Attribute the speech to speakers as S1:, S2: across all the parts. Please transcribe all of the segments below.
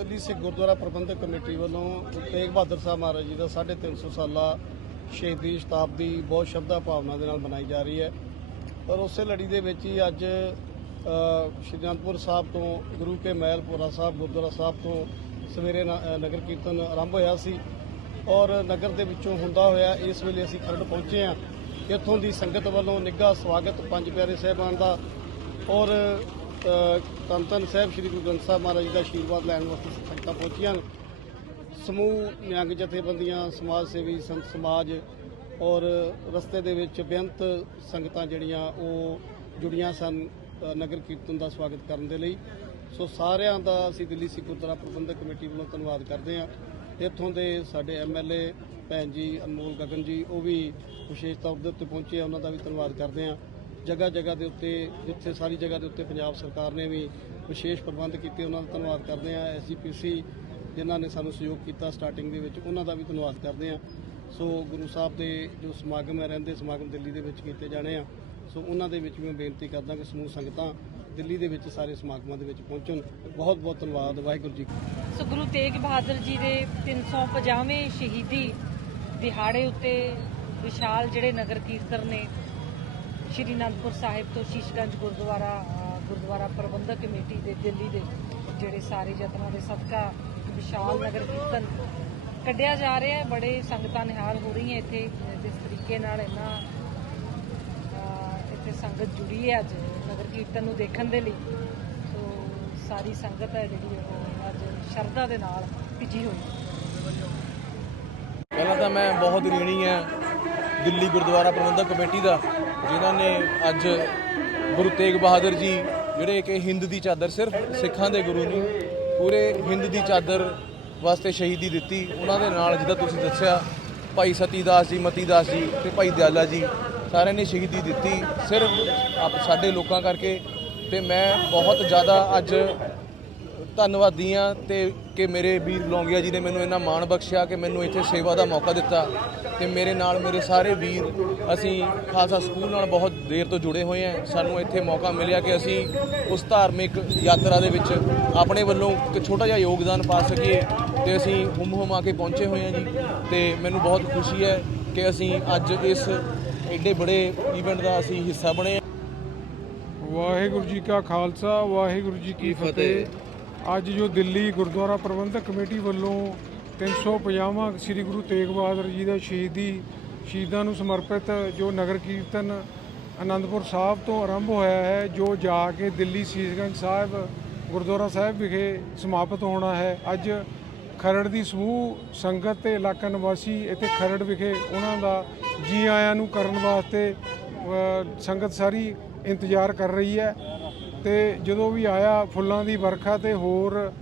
S1: Delhi Sikh Gurdwara Prabandhak committee ਵੱਲੋਂ ਤੇਗ ਬਹਾਦਰ ਸਾਹਿਬ ਮਹਾਰਾਜ ਜੀ ਦਾ 350 ਸਾਲਾ ਸ਼ਹੀਦੀ ਸ਼ਤਾਬਦੀ ਬਹੁਤ ਸ਼ਰਧਾ ਭਾਵਨਾ ਦੇ ਨਾਲ ਮਨਾਈ ਜਾ ਰਹੀ ਹੈ। ਔਰ ਉਸੇ ਲੜੀ ਦੇ ਵਿੱਚ ਹੀ ਅੱਜ ਸ਼੍ਰੀ ਅਨੰਦਪੁਰ ਸਾਹਿਬ ਤੋਂ ਗੁਰੂ ਕੇ ਮਹਿਲਪੁਰਾ ਸਾਹਿਬ, ਗੁਰਦੁਆਰਾ ਸਾਹਿਬ ਤੋਂ ਸਵੇਰੇ ਨ- ਨਗਰ ਕੀਰਤਨ ਆਰੰਭ ਹੋਇਆ ਸੀ ਔਰ ਨਗਰ ਦੇ ਵਿੱਚੋਂ ਹੁੰਦਾ ਹੋਇਆ ਇਸ ਵੇਲੇ ਅਸੀਂ ਖਰੜ ਪਹੁੰਚੇ ਹਾਂ। ਇੱਥੋਂ ਦੀ ਸੰਗਤ ਵੱਲੋਂ ਨਿੱਘਾ ਸਵਾਗਤ ਪੰਜ ਪਿਆਰੇ ਸਾਹਿਬਾਨ ਦਾ ਔਰ ਅ, ਧੰਨ ਸਾਹਿਬ ਸ੍ਰੀ ਗੁਰੂ ਗ੍ਰੰਥ ਸਾਹਿਬ ਮਹਾਰਾਜ ਜੀ ਦਾ ਆਸ਼ੀਰਵਾਦ ਲੈਣ ਵਾਸਤੇ ਸੰਗਤਾਂ ਪਹੁੰਚੀਆਂ ਨੇ। ਸਮੂਹ ਨਿਹੰਗ ਜਥੇਬੰਦੀਆਂ ਸਮਾਜ ਸੇਵੀ ਸੰਤ ਸਮਾਜ ਔਰ ਰਸਤੇ ਦੇ ਵਿੱਚ ਬੇਅੰਤ ਸੰਗਤਾਂ ਜਿਹੜੀਆਂ ਉਹ ਜੁੜੀਆਂ ਸਨ ਨਗਰ ਕੀਰਤਨ ਦਾ ਸਵਾਗਤ ਕਰਨ ਦੇ ਲਈ। ਸੋ ਸਾਰਿਆਂ ਦਾ ਅਸੀਂ ਦਿੱਲੀ ਸਿੱਖ ਗੁਰਦੁਆਰਾ ਪ੍ਰਬੰਧਕ ਕਮੇਟੀ ਵੱਲੋਂ ਧੰਨਵਾਦ ਕਰਦੇ ਹਾਂ। ਇੱਥੋਂ ਦੇ ਸਾਡੇ ਐਮਐਲਏ ਭੈਣ ਜੀ ਅਨਮੋਲ ਗਗਨ ਜੀ ਉਹ ਵੀ ਵਿਸ਼ੇਸ਼ ਤੌਰ ਦੇ ਉੱਤੇ ਪਹੁੰਚੇ ਆ, ਉਹਨਾਂ ਦਾ ਵੀ ਧੰਨਵਾਦ ਕਰਦੇ ਹਾਂ। ਜਗ੍ਹਾ ਜਗ੍ਹਾ ਦੇ ਉੱਤੇ, ਜਿੱਥੇ ਸਾਰੀ ਜਗ੍ਹਾ ਦੇ ਉੱਤੇ ਪੰਜਾਬ ਸਰਕਾਰ ਨੇ ਵੀ ਵਿਸ਼ੇਸ਼ ਪ੍ਰਬੰਧ ਕੀਤੇ, ਉਹਨਾਂ ਦਾ ਧੰਨਵਾਦ ਕਰਦੇ ਹਾਂ। ਐਸਜੀਪੀਸੀ ਜਿਨ੍ਹਾਂ ਨੇ ਸਾਨੂੰ ਸਹਿਯੋਗ ਕੀਤਾ ਸਟਾਰਟਿੰਗ ਦੇ ਵਿੱਚ, ਉਹਨਾਂ ਦਾ ਵੀ ਧੰਨਵਾਦ ਕਰਦੇ ਹਾਂ। ਸੋ ਗੁਰੂ ਸਾਹਿਬ ਦੇ ਜੋ ਸਮਾਗਮ ਹੈ, ਰਹਿੰਦੇ ਸਮਾਗਮ ਦਿੱਲੀ ਦੇ ਵਿੱਚ ਕੀਤੇ ਜਾਣੇ ਆ। ਸੋ ਉਹਨਾਂ ਦੇ ਵਿੱਚ ਵੀ ਮੈਂ ਬੇਨਤੀ ਕਰਦਾ ਕਿ ਸਮੂਹ ਸੰਗਤਾਂ ਦਿੱਲੀ ਦੇ ਵਿੱਚ ਸਾਰੇ ਸਮਾਗਮਾਂ ਦੇ ਵਿੱਚ ਪਹੁੰਚਣ। ਬਹੁਤ ਬਹੁਤ ਧੰਨਵਾਦ, ਵਾਹਿਗੁਰੂ ਜੀ
S2: ਸੋ ਗੁਰੂ ਤੇਗ ਬਹਾਦਰ ਜੀ ਦੇ 350ਵੇਂ ਸ਼ਹੀਦੀ ਦਿਹਾੜੇ ਉੱਤੇ ਵਿਸ਼ਾਲ ਜਿਹੜੇ ਨਗਰ ਕੀਰਤਨ ਨੇ ਸ਼੍ਰੀ ਅਨੰਦਪੁਰ ਸਾਹਿਬ ਤੋਂ ਸ਼ੀਸ਼ਗੰਜ ਗੁਰਦੁਆਰਾ ਗੁਰਦੁਆਰਾ ਪ੍ਰਬੰਧਕ ਕਮੇਟੀ ਦੇ ਦਿੱਲੀ ਦੇ ਜਿਹੜੇ ਸਾਰੇ ਯਤਨਾਂ ਦੇ ਸਦਕਾ ਵਿਸ਼ਾਲ ਨਗਰ ਕੀਰਤਨ ਕੱਢਿਆ ਜਾ ਰਿਹਾ ਹੈ। ਬੜੇ ਸੰਗਤਾਂ ਨਿਹਾਲ ਹੋ ਰਹੀਆਂ ਇੱਥੇ ਜਿਸ ਤਰੀਕੇ ਨਾਲ ਇਹਨਾਂ ਇੱਥੇ ਸੰਗਤ ਜੁੜੀ ਹੈ ਅੱਜ ਨਗਰ ਕੀਰਤਨ ਨੂੰ ਦੇਖਣ ਦੇ ਲਈ। ਸੋ ਸਾਰੀ ਸੰਗਤ ਹੈ ਜਿਹੜੀ ਉਹ ਅੱਜ ਸ਼ਰਧਾ ਦੇ ਨਾਲ ਭਿੱਜੀ ਹੋਈ
S3: ਪਹਿਲਾਂ ਤਾਂ ਮੈਂ ਬਹੁਤ ঋਣੀ ਹਾਂ ਦਿੱਲੀ ਗੁਰਦੁਆਰਾ ਪ੍ਰਬੰਧਕ ਕਮੇਟੀ ਦਾ। ਜਿਨ੍ਹਾਂ ਨੇ ਅੱਜ ਗੁਰੂ ਤੇਗ ਬਹਾਦਰ ਜੀ, ਜਿਹੜੇ ਕਿ ਹਿੰਦ ਦੀ ਚਾਦਰ ਸਿਰਫ ਸਿੱਖਾਂ ਦੇ ਗੁਰੂ ਨਹੀਂ ਪੂਰੇ ਹਿੰਦ ਦੀ ਚਾਦਰ ਵਾਸਤੇ ਸ਼ਹੀਦੀ ਦਿੱਤੀ। ਉਹਨਾਂ ਦੇ ਨਾਲ ਜਿੱਦਾਂ ਤੁਸੀਂ ਦੱਸਿਆ, ਭਾਈ ਸਤੀਦਾਸ ਜੀ, ਮਤੀਦਾਸ ਜੀ ਤੇ ਭਾਈ ਦਿਆਲਾ ਜੀ, ਸਾਰਿਆਂ ਨੇ ਸ਼ਹੀਦੀ ਦਿੱਤੀ। ਸਿਰਫ ਆਪ ਸਾਡੇ ਲੋਕਾਂ ਕਰਕੇ ਤੇ ਮੈਂ ਬਹੁਤ ਜ਼ਿਆਦਾ ਅੱਜ ਧੰਨਵਾਦੀ ਹਾਂ ਤੇ ਕਿ ਮੇਰੇ ਵੀਰ ਲੌਂਗੀਆ ਜੀ ਨੇ ਮੈਨੂੰ ਇੰਨਾ ਮਾਣ ਬਖਸ਼ਿਆ ਕਿ ਮੈਨੂੰ ਇੱਥੇ ਸੇਵਾ ਦਾ ਮੌਕਾ ਦਿੱਤਾ ਤੇ ਮੇਰੇ ਨਾਲ ਮੇਰੇ ਸਾਰੇ ਵੀਰ ਅਸੀਂ ਖਾਲਸਾ ਸਕੂਲ ਨਾਲ ਬਹੁਤ ਦੇਰ ਤੋਂ ਜੁੜੇ ਹੋਏ ਹਾਂ। ਸਾਨੂੰ ਇੱਥੇ ਮੌਕਾ ਮਿਲਿਆ ਕਿ ਅਸੀਂ ਉਸ ਧਾਰਮਿਕ ਯਾਤਰਾ ਦੇ ਵਿੱਚ ਆਪਣੇ ਵੱਲੋਂ ਇੱਕ ਛੋਟਾ ਜਿਹਾ ਯੋਗਦਾਨ ਪਾ ਸਕੀਏ ਤੇ ਅਸੀਂ ਹੁਮ ਹੁਮਾ ਕੇ ਪਹੁੰਚੇ ਹੋਏ ਹਾਂ ਜੀ। ਤੇ ਮੈਨੂੰ ਬਹੁਤ ਖੁਸ਼ੀ ਹੈ ਕਿ ਅਸੀਂ ਅੱਜ ਇਸ ਐਡੇ ਬੜੇ ਇਵੈਂਟ ਦਾ ਅਸੀਂ ਹਿੱਸਾ ਬਣੇ ਹਾਂ।
S4: ਵਾਹਿਗੁਰੂ ਜੀ ਕਾ ਖਾਲਸਾ ਵਾਹਿਗੁਰੂ ਜੀ ਕੀ ਫਤਿਹ। ਅੱਜ ਜੋ ਦਿੱਲੀ ਗੁਰਦੁਆਰਾ ਪ੍ਰਬੰਧਕ ਕਮੇਟੀ ਵੱਲੋਂ 350ਵਾਂ ਸ੍ਰੀ ਗੁਰੂ ਤੇਗ ਬਹਾਦਰ ਜੀ ਦਾ ਸ਼ਹੀਦੀ ਸ਼ਹੀਦਾਂ ਨੂੰ ਸਮਰਪਿਤ ਜੋ ਨਗਰ ਕੀਰਤਨ ਆਨੰਦਪੁਰ ਸਾਹਿਬ ਤੋਂ ਆਰੰਭ ਹੋਇਆ ਹੈ, ਜੋ ਜਾ ਕੇ ਦਿੱਲੀ ਸੀਸਗੰਜ ਸਾਹਿਬ, ਗੁਰਦੁਆਰਾ ਸਾਹਿਬ ਵਿਖੇ ਸਮਾਪਤ ਹੋਣਾ ਹੈ। ਅੱਜ ਖਰੜ ਦੀ ਸਮੂਹ ਸੰਗਤ ਤੇ ਇਲਾਕਾ ਨਿਵਾਸੀ ਇੱਥੇ ਖਰੜ ਵਿਖੇ ਉਹਨਾਂ ਦਾ ਜੀ ਆਇਆਂ ਨੂੰ ਕਰਨ ਵਾਸਤੇ ਸੰਗਤ ਸਾਰੀ ਇੰਤਜ਼ਾਰ ਕਰ ਰਹੀ ਹੈ। ਤੇ ਜਦੋਂ ਵੀ ਆਇਆ ਫੁੱਲਾਂ ਦੀ ਵਰਖਾ ਤੇ ਹੋਰ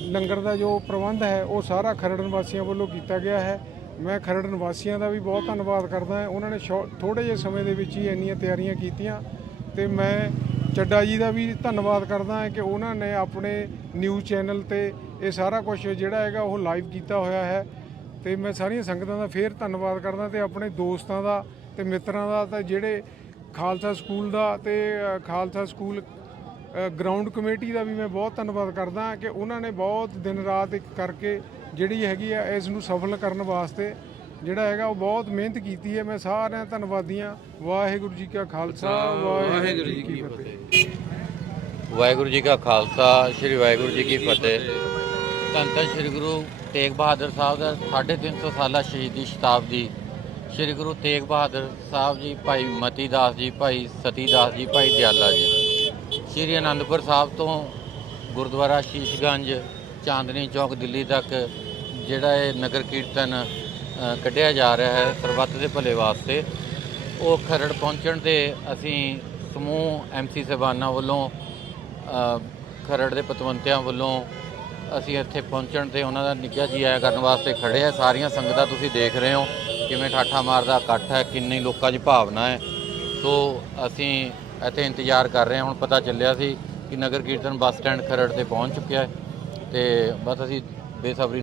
S4: ਲੰਗਰ ਦਾ ਜੋ ਪ੍ਰਬੰਧ ਹੈ, ਉਹ ਸਾਰਾ ਖਰੜ ਵਾਸੀਆਂ ਵੱਲੋਂ ਕੀਤਾ ਗਿਆ ਹੈ। ਮੈਂ ਖਰੜ ਨਿਵਾਸੀਆਂ ਦਾ ਵੀ ਬਹੁਤ ਧੰਨਵਾਦ ਕਰਦਾ ਹਾਂ। ਉਹਨਾਂ ਨੇ ਥੋੜੇ ਜਿਹੇ ਸਮੇਂ ਦੇ ਵਿੱਚ ਹੀ ਇੰਨੀਆਂ ਤਿਆਰੀਆਂ ਕੀਤੀਆਂ ਤੇ ਮੈਂ ਚੱਡਾ ਜੀ ਦਾ ਵੀ ਧੰਨਵਾਦ ਕਰਦਾ ਹਾਂ ਕਿ ਉਹਨਾਂ ਨੇ ਆਪਣੇ ਨਿਊਜ਼ ਚੈਨਲ ਤੇ ਇਹ ਸਾਰਾ ਕੁਝ ਜਿਹੜਾ ਹੈਗਾ ਉਹ ਲਾਈਵ ਕੀਤਾ ਹੋਇਆ ਹੈ। ਤੇ ਮੈਂ ਸਾਰੀਆਂ ਸੰਗਤਾਂ ਦਾ ਫੇਰ ਧੰਨਵਾਦ ਕਰਦਾ ਤੇ ਆਪਣੇ ਦੋਸਤਾਂ ਦਾ ਤੇ ਮਿੱਤਰਾਂ ਦਾ ਤੇ ਜਿਹੜੇ ਖਾਲਸਾ ਸਕੂਲ ਦਾ ਤੇ ਖਾਲਸਾ ਸਕੂਲ ਗਰਾਊਂਡ ਕਮੇਟੀ ਦਾ ਵੀ ਮੈਂ ਬਹੁਤ ਧੰਨਵਾਦ ਕਰਦਾ ਕਿ ਉਹਨਾਂ ਨੇ ਬਹੁਤ ਦਿਨ ਰਾਤ ਇੱਕ ਕਰਕੇ ਜਿਹੜੀ ਹੈਗੀ ਆ ਇਸ ਨੂੰ ਸਫਲ ਕਰਨ ਵਾਸਤੇ ਜਿਹੜਾ ਹੈਗਾ ਉਹ ਬਹੁਤ ਮਿਹਨਤ ਕੀਤੀ ਹੈ। ਮੈਂ ਸਾਰਿਆਂ ਧੰਨਵਾਦੀਆਂ। ਵਾਹਿਗੁਰੂ ਜੀ ਕਾ ਖਾਲਸਾ, ਵਾਹਿਗੁਰੂ ਜੀ ਕੀ ਫਤਿਹ।
S5: ਵਾਹਿਗੁਰੂ ਜੀ ਕਾ ਖਾਲਸਾ, ਸ੍ਰੀ ਵਾਹਿਗੁਰੂ ਜੀ ਕੀ ਫਤਿਹ। ਧੰਨ ਧੰਨ ਸ੍ਰੀ ਗੁਰੂ ਤੇਗ ਬਹਾਦਰ ਸਾਹਿਬ ਦਾ 350 ਸਾਲਾ ਸ਼ਹੀਦੀ ਸ਼ਤਾਬਦੀ ਸ੍ਰੀ ਗੁਰੂ ਤੇਗ ਬਹਾਦਰ ਸਾਹਿਬ ਜੀ, ਭਾਈ ਮਤੀ ਦਾਸ ਜੀ, ਭਾਈ ਸਤੀ ਦਾਸ ਜੀ, ਭਾਈ ਦਿਆਲਾ ਜੀ। ਸ੍ਰੀ ਅਨੰਦਪੁਰ ਸਾਹਿਬ ਤੋਂ ਗੁਰਦੁਆਰਾ ਸ਼ੀਸ਼ਗੰਜ, ਚਾਂਦਨੀ ਚੌਕ, ਦਿੱਲੀ ਤੱਕ ਜਿਹੜਾ ਇਹ ਨਗਰ ਕੀਰਤਨ ਕੱਢਿਆ ਜਾ ਰਿਹਾ ਹੈ ਸਰਬੱਤ ਦੇ ਭਲੇ ਵਾਸਤੇ। ਉਹ ਖਰੜ ਪਹੁੰਚਣ ਤੇ ਅਸੀਂ ਸਮੂਹ ਐਮਸੀ ਸਾਹਿਬਾਨਾਂ ਵੱਲੋਂ ਖਰੜ ਦੇ ਪਤਵੰਤਿਆਂ ਵੱਲੋਂ ਅਸੀਂ ਇੱਥੇ ਪਹੁੰਚਣ ਤੇ ਉਹਨਾਂ ਦਾ ਨਿੱਘਾ ਜੀ ਆਇਆ ਕਰਨ ਵਾਸਤੇ ਖੜੇ ਆ ਸਾਰੀਆਂ ਸੰਗਤਾਂ ਤੁਸੀਂ ਦੇਖ ਰਹੇ ਹੋ। ਕਿਵੇਂ ਠਾਠਾ ਮਾਰਦਾ, ਇਕੱਠ ਹੈ, ਕਿੰਨੀ ਲੋਕਾਂ 'ਚ ਭਾਵਨਾ ਹੈ। ਸੋ ਅਸੀਂ ਇੱਥੇ ਇੰਤਜ਼ਾਰ ਕਰ ਰਹੇ ਹਾਂ, ਹੁਣ ਪਤਾ ਚੱਲਿਆ ਸੀ ਕਿ ਨਗਰ ਕੀਰਤਨ ਬੱਸ ਸਟੈਂਡ ਖਰੜ ਤੇ ਪਹੁੰਚ ਚੁੱਕਿਆ ਹੈ ਤੇ ਬਸ ਅਸੀਂ ਬੇਸਬਰੀ